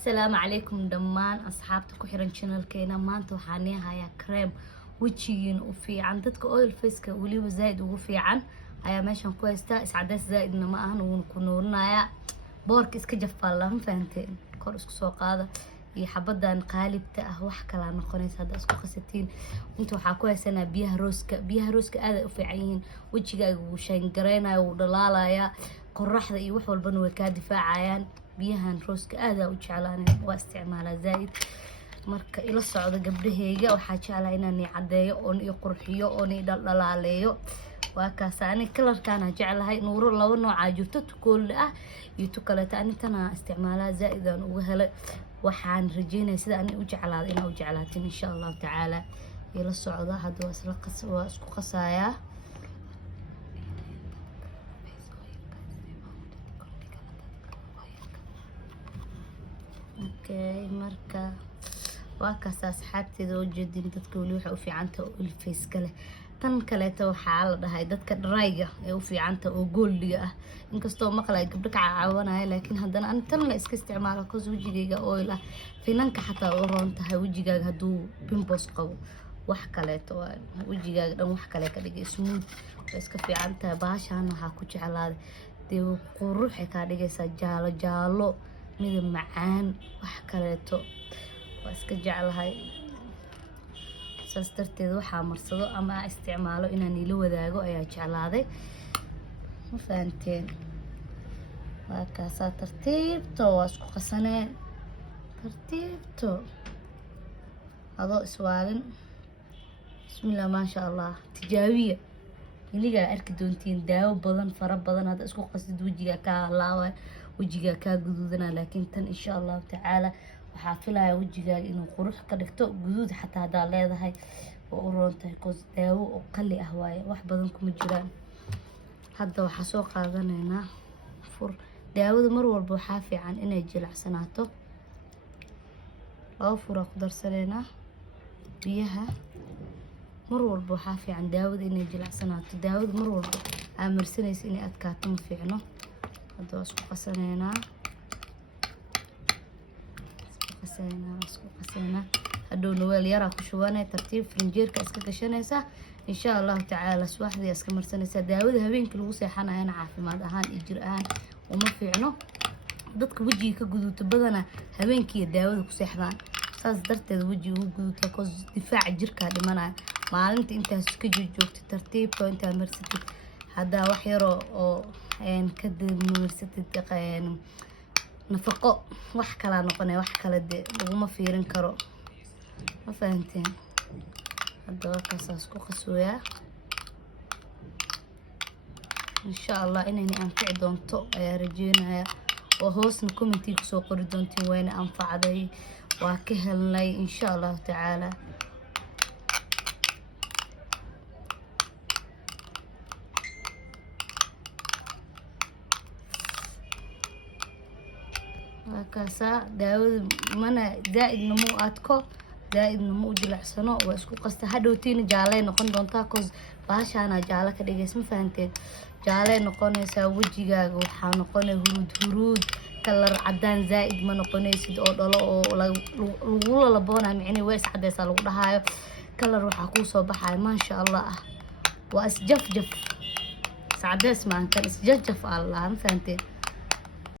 السلام عليكم دمان أصحابتي كحيران channel كينا maanta waxaan hayaa cream wajigiina u fiican dadka oil face-ka waliba zaid ugu fiican ayaa meeshan ku haystaa iscadeys zaidna ma ahan uu ku nuurinayaa boorka iska jafaa la fahanteen kor isku soo qaada iyo xabadan qaalibta ah wax kala noqonaysa hada isku qasatiin inta waxa ku haysanaa biyaha rooska aad ay u fiican yihiin wajigaaga uu shayn gareynayo uu dhalaalaya qorraxda iyo wax walbana way ka difaacayaan biyahan rooska aad u jeclaan waa isticmaalaa zaid marka ila socdo gabdhahayga waxa jeclaa inaan cadeeyo oo i qurxiyo oo i dhalaaleeyo waa kaas ani kalarkaan jeclahay nuuro laba nooc ah jirto tukool ah iyo tukaleeta ani tana isticmaalaa zaid aan ugu helay waxaan rajeynayaa sida ani u jeclaado inaan u jeclaatin insha Allah taala ila socdo hadda waa isku qasayaa marka waa kaas asxaabteeda oo jeedin dadka wali waxa u fiicanta oil face kale tan kaleeto waxa la dhahay dadka dryga ee u fiicanta oo goldiga ah inkastoo maqlay gabdho ka caawinaya laakiin haddana aan tan la iska isticmaalo cause wajigayga oil ah finanka xataa u roon tahay wajigaaga haduu pimples qabo wax kaleeto wajigaaga dhan wax kale ka dhigay smooth iska fiicanta baashaan waxa ku jeclaaday dee qurux ka dhigaysa jaalo midab macaan wax kaleeto waa iska jeclahay saastarteed waxa marsado ama isticmaalo inaan ila wadaago ayaa jeclaaday ma fahanteen waa kaas tartiibto waa isku qasaneen tartiibto adoo iswaalin bismillah ma sha Allah tijaabiya iliga arki doontiin daawo badan fara badan hada isku qasid wajiga ka laaway wajiga ka gududana laakiin tan insha Allah taala waxa filayaa wajigaaga inuu qurux ka dhigto gudud xataa hada leedahay oo u roontahay cause daawo oo qali ah waaye wax badan kuma jiraan hadda waxa soo qaadanaynaa fur daawada mar walba waxa fiican inay jilacsanaato oo fura ku darsanayna biyaha mar walba waxa fiican daawada inay jilacsanaato daawada mar walba amarsanaysa inay adkaato ma fiicno hadda isku qasanayna isku qasanayna hadhow weel yar ku shubanay tartiib frinjeerka iska gashanaysa insha Allah taala subaxdii iska marsanaysa daawada habeenkii lagu seexanaayna caafimaad ahaan iyo jir ahaan uma fiicno dadka wajiga ka guduto badana habeenkii daawada ku seexdaan saas darteed wajiga uu guduto cause difaaca jirka dhimanaya maalinta intaas ka joogto tartiibto inta marsatid hada wax yar oo ka damarsatid nafaqo wax kala noqonay wax kala laguma fiirin karo ma fahanteen hadda kaas ku qasooya insha Allah inay anfici doonto ayaa rajeynaya oo hoosna comment ku soo qori doontiin wayna anfacday waa ka helnay insha Allah taala kaasa daawada mana zaidna mu adko zaidna mu jilacsano waa isku qasta hadhowtiin jaalay noqon doontaa cause baashana jaala ka dhigays ma fahanteen jaalay noqonaysa wajigaaga waxa noqonay huruud kalar cadaan zaid ma noqonaysid oo dhalo oo lagu laboona micnay way iscadeysa lagu dhahayo kalar waxa ku soo baxay ma sha Allah waa isjaf sacdeys ma kan isjaf Allah ma fahanteen